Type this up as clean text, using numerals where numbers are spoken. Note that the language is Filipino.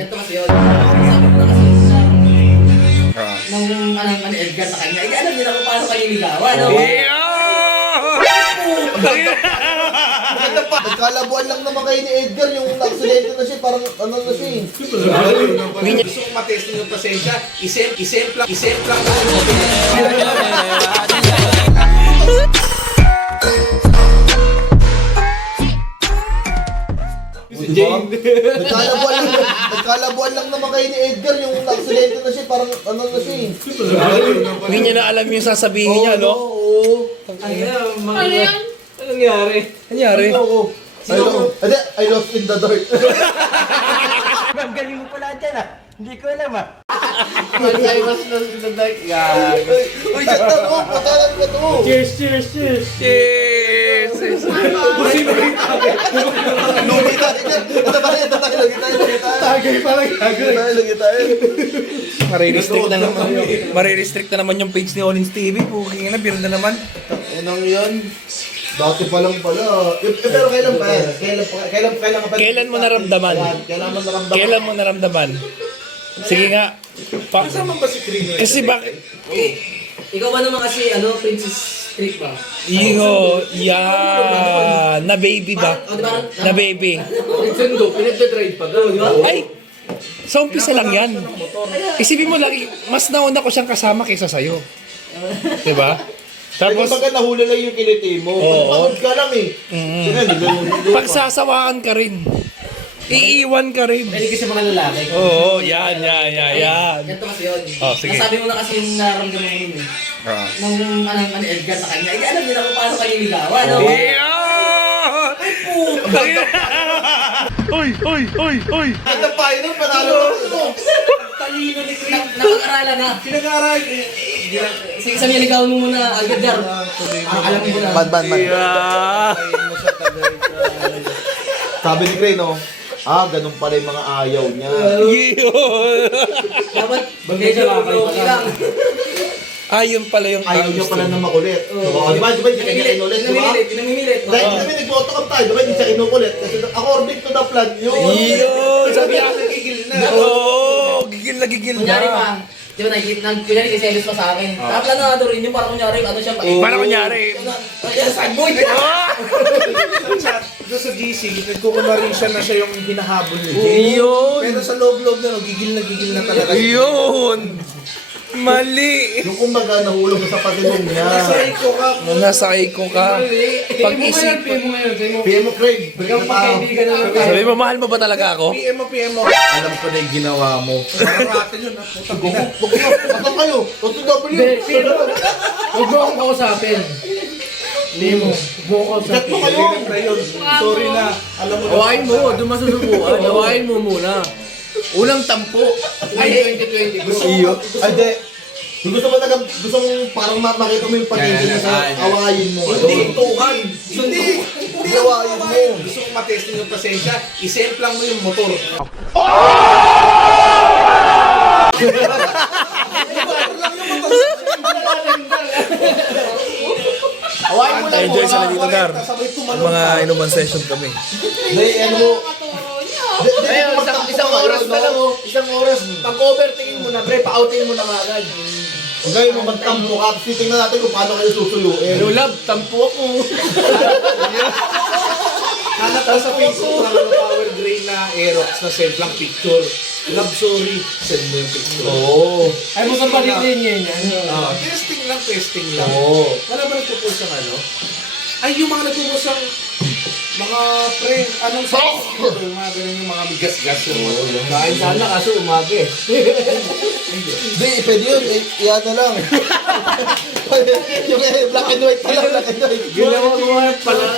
Ito kasi yun. Sabi ko na kasi nung ano Edgar sa kanya, hindi alam nila kung paano kaliligawan, no? Nagkalabuan lang naman kayo ni Edgar, yung aksidente na siya, parang ano na siya eh. Gusto kong matesting ng pasensya, isip lang Diba? Nagkalabuan lang naman kayo ni Edgar, yung aksidente na siya, parang ano na siya eh. Hindi niya na alam yung sasabihin niya, no? Oo. Ano yan? Anong nangyari? Nangyari? Oo. I lost in the dark. Ang galing mo pala dyan ah. Hindi ko alam ah. Sabi mas nag-dark. Uy, shut up! Oh, patalan ka to! Cheers! Lugi tayo dyan! Ito tayo, lugi tayo. Tagay pala, Lugi tayo. Marirestrict na naman yung page ni Olins TV. Puking na, biro na naman. Anong yun? Dati pa lang pala. Pero kailan pa yan? Kailan ka pa? Kailan mo naramdaman? Kailan mo naramdaman? Kailan mo naramdaman? Sige nga. Kasama ba si Krino? Kasi bakit? Ikaw ba naman kasi, Princess Trick ba? Iho, yan. Na baby ba? O, di ba? Na baby. Nagsundo, pinagdadrive pa daw, di ba? Ay! Sa umpisa lang yan. Isipin mo lagi, mas nauna ko siyang kasama kaysa sa'yo. Diba? Tapos, Tapos, baga nahuli lang yung kiliti mo. Oo. Pagod ka lang eh. Sige, pagsasawaan ka rin. Iiwan ka rin. Pwede kasi mga lalaki. Oo, yan. Ganito kasi yun. Oh, sige. Nasabi mo na kasi yung naramdaman mo yun eh. Nung ano Edgar sa kanya, hindi alam nila kung paano kaliligawan, no? Uy! Ano pa yun? Panalo mo. Talino ni Chris. Napag-aralan na. Pinag-aaral. Sige, sabi niya, ligawan mo muna, Edgar. Alam mo na. Man. Sabi ni Gray, no? Ganun pala yung mga ayaw niya. Dapat, medyo okay lang. Yun pala yung Ayaw niya pala na makulit. Di ba? Di ka niya kinulit, di ba? Namimilit. Dahil kami nag-photocop tayo, di ba? Hindi siya kinukulit. Kasi according to the plan, yun. Sabi niya, Gigil na. oo, gigil na. Kunyari pa, di ba kunyari kasi selos pa sa akin. Tapos planado rin yung parang kunyari, ano siya pa. Para kunyari. Kaya sad boy. Sa chat, doon sa GC, nagkukunwari siya na siya yung hinahabol ni Jay. Yun. Pero sa loob-loob na, gigil na talaga. Yun. Mali. Yung kumbaga nahulog sa patinong niya. Nasa iko ka po. Nasa iko ka. Pag-isip. PM mo, Craig. Break na tayo. Sabi mo, mahal mo ba talaga ako? PM mo. Alam ko na yung ginawa mo. Parang natin yun, ha? Putang ina. Patang kayo. OTW. Huwag mo akong kausapin. Hindi mo. Huwag mo akong Chat mo kayo. Sorry na. Alam mo na. Hawain mo. Doon masusubukan. Hawain mo muna. Unang tampo. Ay, 2020. Iyo. Ay, di. Gusto mo mong parang makita mo yung pagiging niya sa awayin mo. Hindi, tukan. Hindi. Awayin mo. Gusto kong matesting ng pasensya, isip lang mo yung motor. Awayin mo lang. Enjoy sila dito, Gar. Mga inuman session kami. Di, ano mo. Ayun, isang oras pa lang oh. Isang oras. Pag-overtaking mo na, pre, pa-outin mo na agad. Huwag kayo mo magtampo ka. Titingnan natin kung paano kayo susuyuin. Pero love, tampo ako. Hanap ka sa Facebook ng power gray na Aerox na self lang picture. Love sorry, send mo yung picture. Oo. Ay, mo kang pag-clean yun. Testing lang. Oo. Wala ba nagpo-post ng ano? Ay, yung mga nagpo-post ng mga pre, anong sex? Yung mga ganun yung mga bigas-gas yung mga. Kain sana kaso umaga eh. Hindi, pwede yun. Iyan na lang. Yung black and white pala, black and white. Ginawa mo nga pala.